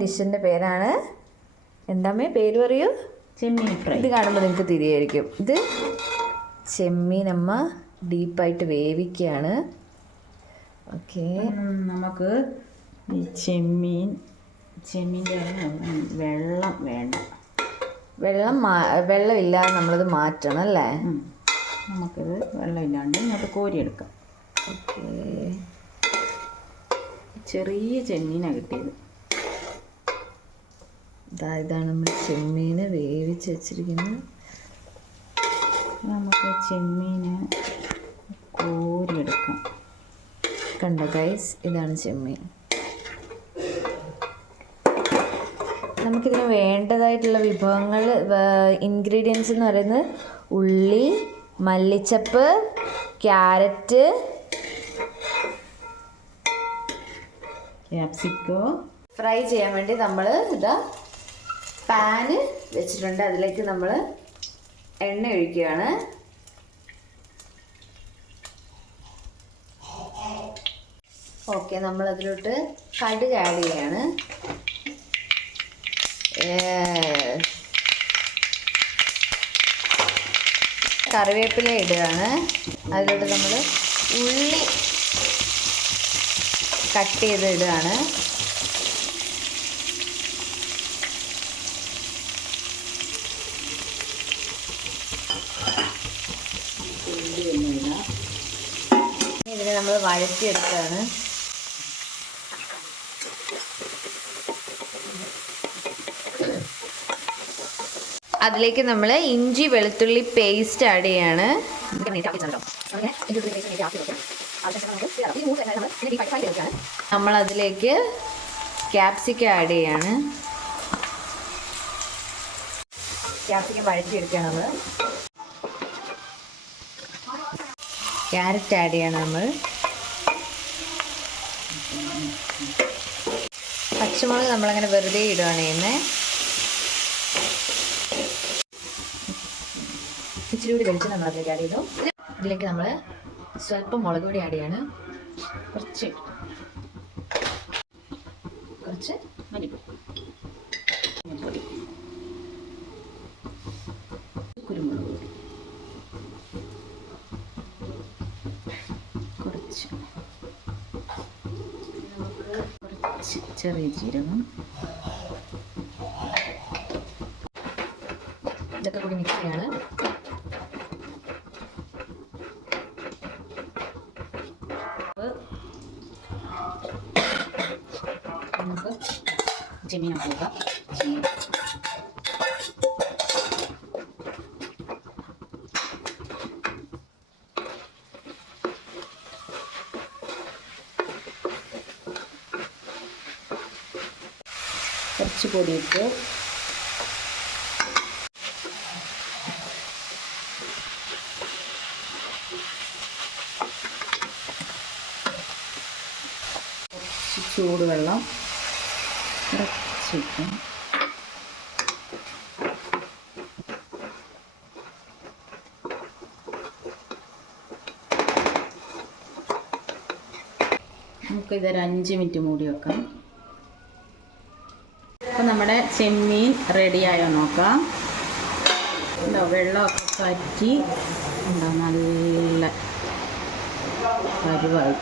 ഡിഷിന്റെ പേരാണ്. എന്താമ്മേ പേര് പറയൂ? ചെമ്മീൻ ഫ്രൈ. ഇത് കാണുമ്പോൾ നിങ്ങൾക്ക് തിരിയായിരിക്കും. ഇത് ചെമ്മീനമ്മ ഡീപ്പായിട്ട് വേവിക്കുകയാണ് ഓക്കെ. നമുക്ക് ഈ ചെമ്മീൻ ചെമ്മീന്റെ വെള്ളം വേണ്ട. വെള്ളം മാ വെള്ളമില്ലാതെ നമ്മളത് മാറ്റണം അല്ലേ. നമുക്കിത് വെള്ളമില്ലാണ്ട് ഇങ്ങോട്ട് കോരിയെടുക്കാം. ഓക്കെ. ചെറിയ ചെമ്മീനാണ് കിട്ടിയത്. ഇതാ ഇതാണ് നമ്മൾ ചെമ്മീന് വേവിച്ച് വെച്ചിരിക്കുന്നത്. നമുക്ക് ചെമ്മീന് കോരിയെടുക്കാം കണ്ട ഗൈസ് ഇതാണ് ചെമ്മീൻ. നമുക്കിതിന് വേണ്ടതായിട്ടുള്ള വിഭവങ്ങൾ ഇൻഗ്രീഡിയൻസ് എന്ന് പറയുന്നത് ഉള്ളി മല്ലിച്ചപ്പ് ക്യാരറ്റ് ക്യാപ്സിക്കോ ഫ്രൈ ചെയ്യാൻ വേണ്ടി നമ്മൾ ഇതാ പാന് വെച്ചിട്ടുണ്ട്. അതിലേക്ക് നമ്മൾ എണ്ണ ഒഴിക്കുകയാണ്. ഓക്കെ നമ്മൾ അതിലോട്ട് കടുക് ആഡ് ചെയ്യാണ്. കറിവേപ്പില ഇടുകയാണ്. അതിലോട്ട് നമ്മൾ ഉള്ളി കട്ട് ചെയ്ത് ഇടുകയാണ്. നമ്മൾ വഴറ്റിയെടുക്കുകയാണ് അതിലേക്ക് നമ്മൾ ഇഞ്ചി വെളുത്തുള്ളി പേസ്റ്റ് ആഡ് ചെയ്യാണ്. നമ്മൾ അതിലേക്ക് ക്യാപ്സിക്കം ആഡ് ചെയ്യാണ്. ക്യാപ്സിക്കം വഴറ്റിയെടുക്കുകയാണ് നമ്മൾ ക്യാരറ്റ് ആഡ് ചെയ്യണം നമ്മൾ പച്ചമുളക് നമ്മളങ്ങനെ വെറുതെ ഇടുകയാണ് ചെയ്യുന്നത് ഇച്ചിരി കൂടി വെളിച്ചം നമ്മൾ അതിലേക്ക് ആഡ് ചെയ്തു. ഇതിലേക്ക് നമ്മൾ സ്വല്പം മുളക് പൊടി ആഡ് ചെയ്യാണ്. കുറച്ച് കുറച്ച് മല്ലിപ്പൊടി മല്ലിപ്പൊടി. കുരുമുളക് പൊടി. കുറച്ച് കുറച്ച് ചെറിയ ജീരകം. ഇതൊക്കെ കൂടി മിക്സ് ചെയ്യാണ്. നമുക്ക് പോകാം കുറച്ച് പൊടിയിട്ട് കുറച്ച് ചൂടുവെള്ളം കുറച്ചിട്ട് നമുക്കിതൊരു അഞ്ച് മിനിറ്റ് മൂടി വെക്കാം അപ്പോൾ നമ്മുടെ ചെമ്മീൻ റെഡിയായോ നോക്കാം. ഉണ്ടോ വെള്ളമൊക്കെ കറ്റി ഉണ്ടോ നല്ല പരുവായി.